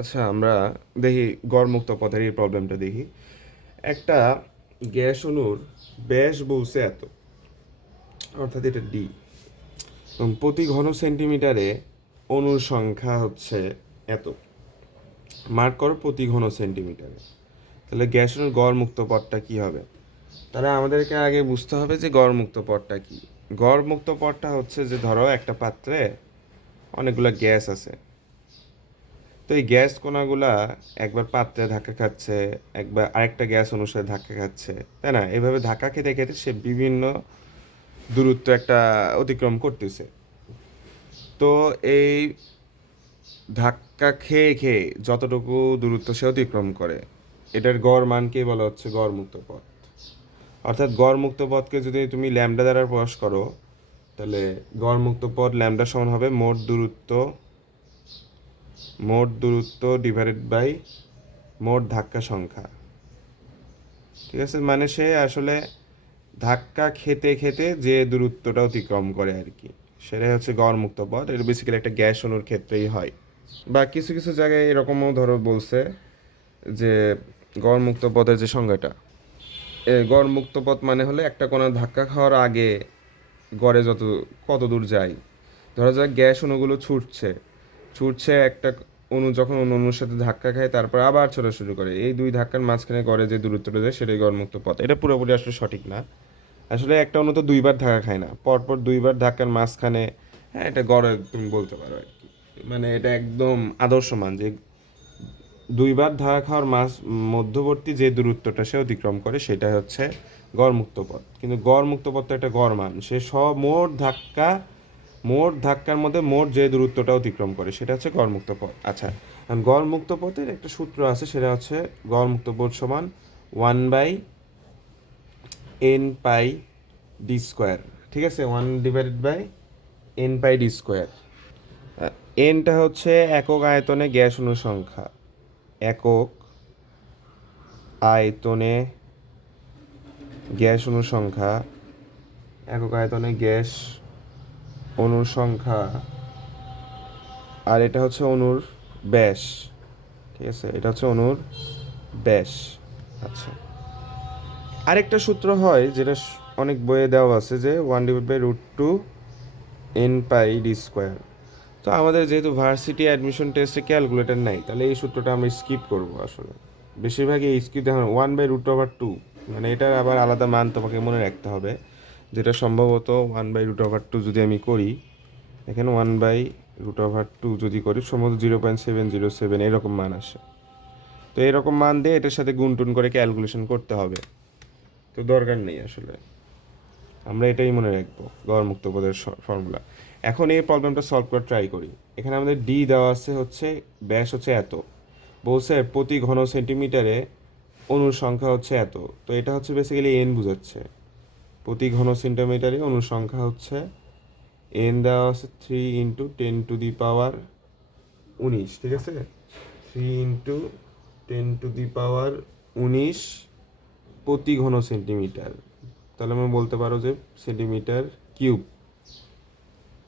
আচ্ছা আমরা দেখি গড়মুক্ত পথের এই প্রবলেমটা দেখি। একটা গ্যাস অণুর ব্যাস বলছে এত, অর্থাৎ এটা ডি এবং প্রতি ঘন সেন্টিমিটারে অণুর সংখ্যা হচ্ছে এত। মার্ক করো প্রতি ঘন সেন্টিমিটারে তাহলে গ্যাস অণুর গড়মুক্ত পথটা কী হবে? তাহলে আমাদেরকে আগে বুঝতে হবে যে গড়মুক্ত পথটা কী। গড়মুক্ত পথটা হচ্ছে যে ধরো একটা পাত্রে অনেকগুলো গ্যাস আছে। তো এই গ্যাস কোনাগুলা একবার পাত্রে ধাক্কা খাচ্ছে, একবার আরেকটা গ্যাস অনুসারে ধাক্কা খাচ্ছে, তাই না? এভাবে ধাক্কা খেতে খেতে সে বিভিন্ন দূরত্ব একটা অতিক্রম করতেছে। তো এই ধাক্কা খেয়ে খেয়ে যতটুকু দূরত্ব সে অতিক্রম করে, এটার গড় মানকেই বলা হচ্ছে গড় মুক্ত পথ? অর্থাৎ গড় মুক্ত পথকে যদি তুমি ল্যামডা দ্বারা প্রকাশ করো, তাহলে গড় মুক্ত পথ ল্যামডা সমান হবে মোট দূরত্ব মোট দূরত্ব ডিভাইডেড বাই মোট ধাক্কা সংখ্যা। ঠিক আছে? মানে সে আসলে ধাক্কা খেতে খেতে যে দূরত্বটা অতিক্রম করে আর কি, সেটাই হচ্ছে গড় মুক্ত পথ। এটা বেসিক্যালি একটা গ্যাস অণুর ক্ষেত্রেই হয়। বা কিছু কিছু জায়গায় এরকমও ধরো বলছে যে গড় মুক্ত পথের যে সংজ্ঞাটা, এ গড় মুক্ত পথ মানে হলে একটা কোনো ধাক্কা খাওয়ার আগে গড়ে যত কত দূর যায়। ধরা যাক গ্যাস অণুগুলো ছুটছে। ছুটছে একটা অনু, যখন অন্য অনুর সাথে ধাক্কা খায়, তারপর আবার ছোটা শুরু করে। এই দুই ধাক্কার মাঝখানে গড়ে যে দূরত্বটা যায়, সেটাই গড়মুক্ত পথ। এটা পুরোপুরি আসলে সঠিক না। আসলে একটা অণু তো দুইবার ধাক্কা খায় না। পরপর দুইবার ধাক্কার মাঝখানে হ্যাঁ এটা গড়ে তুমি বলতে পারো আর কি। মানে এটা একদম আদর্শ মান যে দুইবার ধাক্কা খাওয়ার মাস মধ্যবর্তী যে দূরত্বটা সে অতিক্রম করে সেটা হচ্ছে গড়মুক্ত পথ। কিন্তু গড়মুক্ত পথ তো একটা গড় মান। সে সব মোট ধাক্কা মোট ধাক্কার মধ্যে মোট যে দূরত্বটা অতিক্রম করে, সেটা হচ্ছে গড়মুক্ত পথ। আচ্ছা গড়মুক্ত পথের একটা সূত্র আছে, সেটা হচ্ছে গড়মুক্ত পথ সমান one by n pi d square. ঠিক আছে? One divided by n pi d square. এনটা হচ্ছে একক আয়তনে গ্যাস অনুসংখ্যা। একক আয়তনে গ্যাস অনুসংখ্যা, একক আয়তনে গ্যাস অণুর সংখ্যা। আর এটা হচ্ছে অণুর ব্যাস। ঠিক আছে? এটা হচ্ছে অণুর ব্যাস। আচ্ছা। আরেকটা সূত্র হয় যেটা অনেক বইয়ে দেওয়া আছে যে one divide by root two n pi d square তো আমাদের যেহেতু ভার্সিটি অ্যাডমিশন টেস্টে ক্যালকুলেটর নাই, তাহলে এই সূত্রটা আমরা স্কিপ করব আসলে। বেশিরভাগই এই স্কিপ দেখুন one by root over two মানে এটার আবার আলাদা মান তোমাকে মনে রাখতে হবে। যেটা সম্ভবত one by root over two যদি আমি করি, এখানে one by root over two যদি করি, সম্ভবত zero point seven zero seven এরকম মান আসে। তো এরকম মান দিয়ে এটার সাথে গুনটুন করে ক্যালকুলেশন করতে হবে। তো দরকার নেই আসলে। আমরা এটাই মনে রাখব, গড়মুক্ত পদের ফর্মুলা এখন এই প্রবলেমটা সলভ করে ট্রাই করি। এখানে আমাদের ডি দেওয়া আছে হচ্ছে, ব্যাস হচ্ছে এত। বলছে প্রতি ঘন সেন্টিমিটারে অণুর সংখ্যা হচ্ছে এত। তো এটা হচ্ছে বেসিক্যালি এন বোঝাচ্ছে। প্রতি ঘন সেন্টিমিটারে অনুসংখ্যা হচ্ছে। এন দেওয়া আছে three into ten to the power উনিশ, ঠিক আছে? Three into ten to the power উনিশ প্রতি ঘন সেন্টিমিটার। তাহলে আমি বলতে পারো যে সেন্টিমিটার কিউব।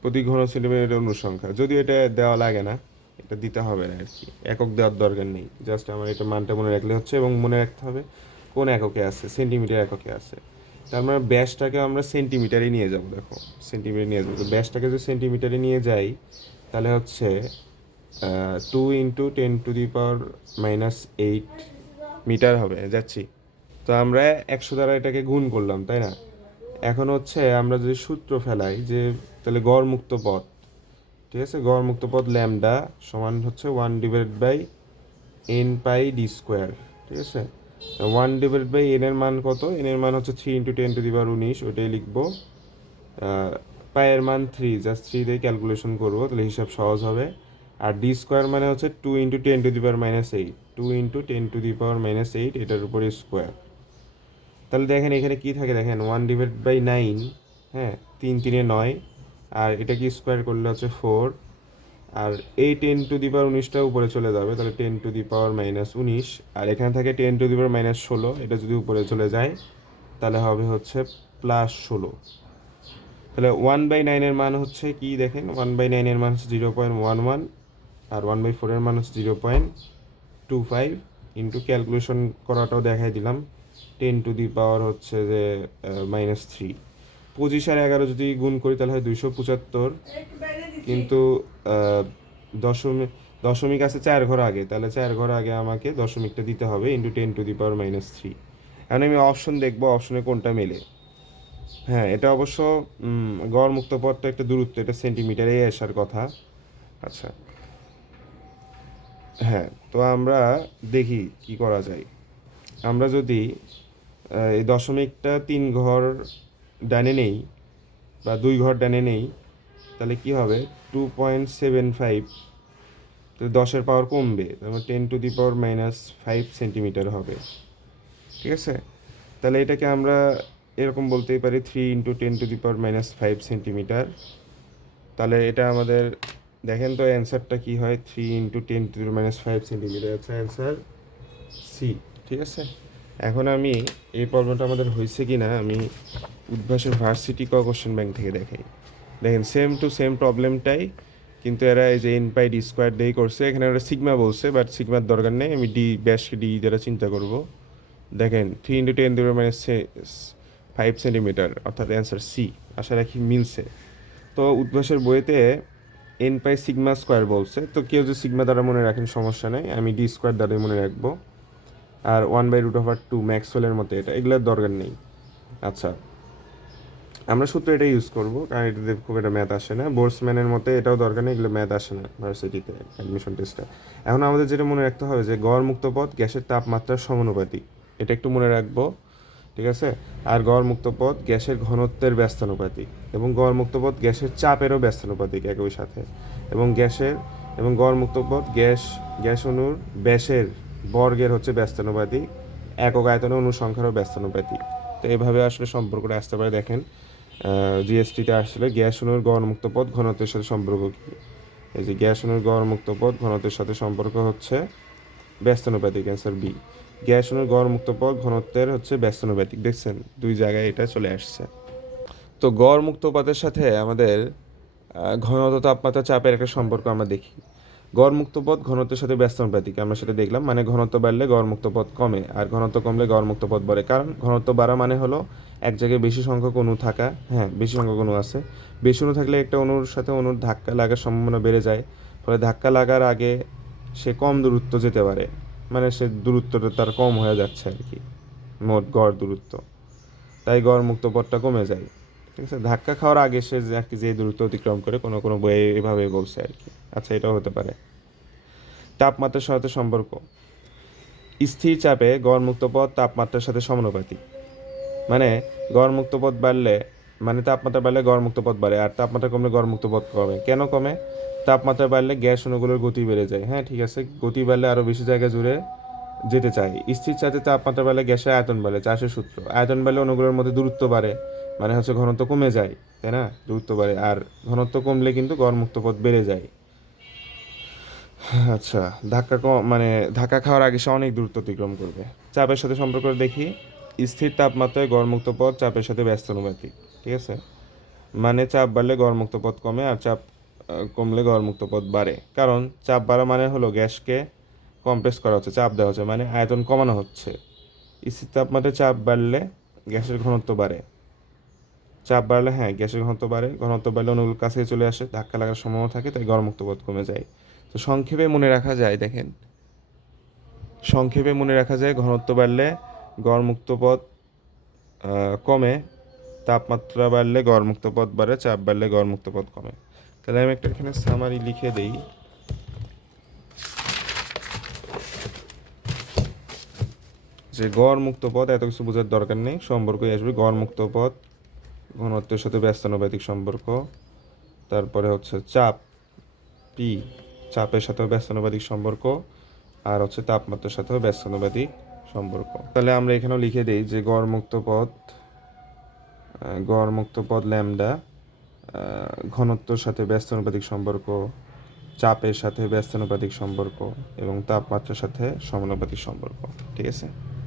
প্রতি ঘন সেন্টিমিটার অনুসংখ্যা। যদি এটা দেওয়া লাগে না, এটা দিতে হবে না আর কি। একক দেওয়ার দরকার নেই। জাস্ট আমার এটা মানটা মনে রাখলে হচ্ছে এবং মনে রাখতে হবে কোন এককে আছে, সেন্টিমিটার এককে আছে। তার মানে ব্যাসটাকে আমরা সেন্টিমিটারে নিয়ে যাব, দেখো সেন্টিমিটারে নিয়ে যাব। ব্যাসটাকে যদি সেন্টিমিটারে নিয়ে যাই, তাহলে হচ্ছে two into ten to the power minus eight metre হবে, যাচ্ছি। তো আমরা একশো দ্বারা এটাকে গুণ করলাম, তাই না? এখন হচ্ছে আমরা যদি সূত্র ফেলাই যে, তাহলে গড় মুক্ত পথ, ঠিক আছে? গড় মুক্ত পথ ল্যামডা সমান হচ্ছে one divide by n pi d square ঠিক আছে? ওয়ান ডিভাইড বাই এন এর মান কত? এন এর মান হচ্ছে three into ten to the power উনিশ ওইটাই লিখব। পায়ের মান থ্রি জাস্ট থ্রি দিয়ে ক্যালকুলেশন করব, তাহলে হিসাব সহজ হবে। আর ডি স্কোয়ার মানে হচ্ছে two into ten to the power minus eight two into ten to the power minus eight এটার উপরে স্কোয়ার তাহলে দেখেন এখানে কি থাকে? দেখেন ওয়ান ডিভাইড বাই নাইন হ্যাঁ তিন তিনে নয়। আর এটা কি স্কোয়ার করলে হচ্ছে ফোর আর এই টেন টু দি পাওয়ার উনিশটা উপরে চলে যাবে, তাহলে ten to the power minus উনিশ। আর এখানে থাকে ten to the power minus ষোলো, এটা যদি উপরে চলে যায়, তাহলে হবে হচ্ছে প্লাস ষোলো। তাহলে ওয়ান বাই নাইনের মান হচ্ছে কি দেখেন? ওয়ান বাই নাইনের মান হচ্ছে জিরো পয়েন্ট ওয়ান ওয়ান আর ওয়ান বাই ফোরের মান হচ্ছে zero point two five into calculation করাটাও দেখাই দিলাম। টেন টু দি পাওয়ার হচ্ছে যে মাইনাস থ্রি পঁচিশ আর এগারো যদি গুণ করি, তাহলে হয় দুইশো পঁচাত্তর। কিন্তু দশমিক দশমিক আছে চার ঘর আগে, তাহলে চার ঘর আগে আমাকে দশমিকটা দিতে হবে into ten to the power minus three এখন আমি অপশন দেখব অপশনে কোনটা মেলে। হ্যাঁ এটা অবশ্য গড় মুক্ত পথটা একটা দূরত্ব, এটা সেন্টিমিটারে আসার কথা। আচ্ছা। হ্যাঁ তো আমরা দেখি কি করা যায়। আমরা যদি এই দশমিকটা তিন ঘর ডানে নেই বা দুই ঘর ডানে নেই, তাহলে কি হবে? টু পয়েন্ট সেভেন ফাইভ তো দশের পাওয়ার কমবে তারপর ten to the power minus five centimetre হবে। ঠিক আছে? তাহলে এটাকে আমরা এরকম বলতেই পারি three into ten to the power minus five centimetre তাহলে এটা আমাদের, দেখেন তো অ্যান্সারটা কি হয়? Three into ten to minus five centimetre হচ্ছে অ্যান্সার সি ঠিক আছে? এখন আমি এই প্রবলেমটা আমাদের হয়েছে কি না আমি উদ্ভাসের ভার্সিটি ক কোশ্চেন ব্যাংক থেকে দেখাই। দেখেন সেম টু সেম প্রবলেমটাই কিন্তু এরা এই যে এন পাই ডি স্কোয়ার দিয়েই করছে। এখানে ওরা সিগমা বলছে বাট সিগমার দরকার নেই, আমি ডি ব্যাসকে ডি দ্বারা চিন্তা করব। দেখেন থ্রি ইন্টু টেন দিবে মানে ফাইভ সেন্টিমিটার অর্থাৎ অ্যান্সার সি আশা রাখি মিলছে। তো উদ্ভাসের বইতে এন পাই সিগমা স্কোয়ার বলছে। তো কেউ যদি সিগমা দ্বারা মনে রাখেন, সমস্যা নেই, আমি ডি স্কোয়ার দ্বারাই মনে রাখব। আর one by root over two ম্যাক্সওয়েলের মতো এটা, এগুলোর দরকার নেই। আচ্ছা আমরা সূত্র এটা ইউজ করব, কারণ এটাতে খুব একটা ম্যাথ আসে না। বোর্সম্যানের মতে এটাও দরকার নেই, এগুলো ম্যাথ আসে না ভার্সিটিতে অ্যাডমিশন টেস্টে এখন আমাদের যেটা মনে রাখতে হবে যে, গড় মুক্ত পথ গ্যাসের তাপমাত্রার সমানুপাতিক। এটা একটু মনে রাখব, ঠিক আছে? আর গড় মুক্ত পথ গ্যাসের ঘনত্বের ব্যস্তানুপাতিক, এবং গড় মুক্ত পথ গ্যাসের চাপেরও ব্যস্তানুপাতিক একই সাথে। এবং গ্যাসের, এবং গড় মুক্ত পথ গ্যাস গ্যাস অণুর ব্যাসের বর্গের হচ্ছে ব্যস্তানুপাতিক, একক আয়তনে অনুসংখ্যারও ব্যস্তানুপাতিক। তো এভাবে আসলে সম্পর্কটা আসতে পারে, দেখেন জিএসটিতে আসলে গ্যাস অণুর গড়মুক্ত পথ ঘনত্বের সাথে সম্পর্ক কী? এই যে গ্যাস অণুর গড়মুক্ত পথ ঘনত্বের সাথে সম্পর্ক হচ্ছে ব্যস্তানুপাতিক অ্যান্সার বি গ্যাস অণুর গড়মুক্ত পথ ঘনত্বের হচ্ছে ব্যস্তানুপাতিক, দেখছেন? দুই জায়গায় এটা চলে আসছে। তো গড় পথের সাথে আমাদের ঘনত্ব তাপমাত্রা চাপের একটা সম্পর্ক আমরা দেখি। গড় মুক্ত পথ ঘনত্বের সাথে ব্যস্তানুপাতিক আমরা সেটা দেখলাম। মানে ঘনত্ব বাড়লে গড় মুক্ত পথ কমে, আর ঘনত্ব কমলে গড় মুক্ত পথ বাড়ে। কারণ ঘনত্ব বাড়া মানে হলো এক জায়গায় বেশি সংখ্যক অণু থাকা হ্যাঁ বেশি সংখ্যক অণু আছে। বেশি অণু থাকলে একটা অণুর সাথে অণুর ধাক্কা লাগার সম্ভাবনা বেড়ে যায়। ফলে ধাক্কা লাগার আগে সে কম দূরত্ব যেতে পারে। মানে সে দূরত্বটা তার কম হয়ে যাচ্ছে আর কি, মোট গড় দূরত্ব। তাই গড় মুক্ত পথটা কমে যায়। ঠিক আছে? ধাক্কা খাওয়ার আগে সে আর কি যে দূরত্ব অতিক্রম করে কোনো কোনো বইয়ে এভাবে বলছে আর কি। আচ্ছা এটাও হতে পারে। তাপমাত্রার সাথে সম্পর্ক। স্থির চাপে গড়মুক্ত পথ তাপমাত্রার সাথে সমানুপাতিক। মানে গড়মুক্ত পথ বাড়লে মানে তাপমাত্রা বাড়লে গড়মুক্ত পথ বাড়ে, আর তাপমাত্রা কমলে গড় মুক্ত পথ কমে। কেন কমে? তাপমাত্রা বাড়লে গ্যাস অণুগুলোর গতি বেড়ে যায়। হ্যাঁ ঠিক আছে, গতি বাড়লে আরও বেশি জায়গা জুড়ে যেতে চাই স্থির চাপে তাপমাত্রা বাড়লে গ্যাসের আয়তন বাড়ে, চাষের সূত্র। আয়তন বাড়লে অণুগুলোর মধ্যে দূরত্ব বাড়ে। মানে হচ্ছে ঘনত্ব কমে যায়, তাই না? দূরত্ব বাড়ে আর ঘনত্ব কমলে কিন্তু গড়মুক্ত পথ বেড়ে যায়। আচ্ছা ধাক্কা মানে ধাক্কা খাওয়ার আগে সে অনেক দূরত্ব অতিক্রম করবে। চাপের সাথে সম্পর্ক দেখি। স্থির তাপমাত্রায় গড়মুক্ত পথ চাপের সাথে ব্যস্তানুপাতিক ঠিক আছে? মানে চাপ বাড়লে গড়মুক্ত পথ কমে আর চাপ কমলে গড়মুক্ত পথ বাড়ে। কারণ চাপ বাড়া মানে হলো গ্যাসকে কম্প্রেস করা হচ্ছে, চাপ দেওয়া হচ্ছে মানে আয়তন কমানো হচ্ছে। স্থির তাপমাত্রায় চাপ বাড়লে গ্যাসের ঘনত্ব বাড়ে। চাপ বাড়লে হ্যাঁ গ্যাসের ঘনত্ব বাড়ে। ঘনত্ব বাড়লে অণুগুলো কাছে চলে আসে, ধাক্কা লাগার সম্ভাবনা থাকে, তাই গড়মুক্ত পথ কমে যায়। তো সংক্ষেপে মনে রাখা যায়, দেখেন। সংক্ষেপে মনে রাখা যায়, ঘনত্ব বাড়লে গড়মুক্ত পথ কমে, তাপমাত্রা বাড়লে গড়মুক্ত পথ বাড়ে, চাপ বাড়লে গড়মুক্ত পথ কমে। তাহলে আমি একটা এখানে সামারি লিখে দেই। যে গড় মুক্ত পথ এত কিছু বোঝার দরকার নেই, সম্পর্কই আসবে। গড় পথ ঘনত্বের সাথে ব্যস্তানুপাতিক সম্পর্ক। তারপরে হচ্ছে চাপ পি চাপের সাথেও ব্যস্তানুপাতিক সম্পর্ক। আর হচ্ছে তাপমাত্রার সাথেও ব্যস্তানুপাতিক সম্পর্ক। তাহলে আমরা এখানেও লিখে দিই যে গড় মুক্ত পথ আহ, গড় মুক্ত পথ ল্যামডা ঘনত্বর সাথে ব্যস্তানুপাতিক সম্পর্ক চাপের সাথে ব্যস্তানুপাতিক সম্পর্ক এবং তাপমাত্রার সাথে সমানুপাতিক সম্পর্ক। ঠিক আছে?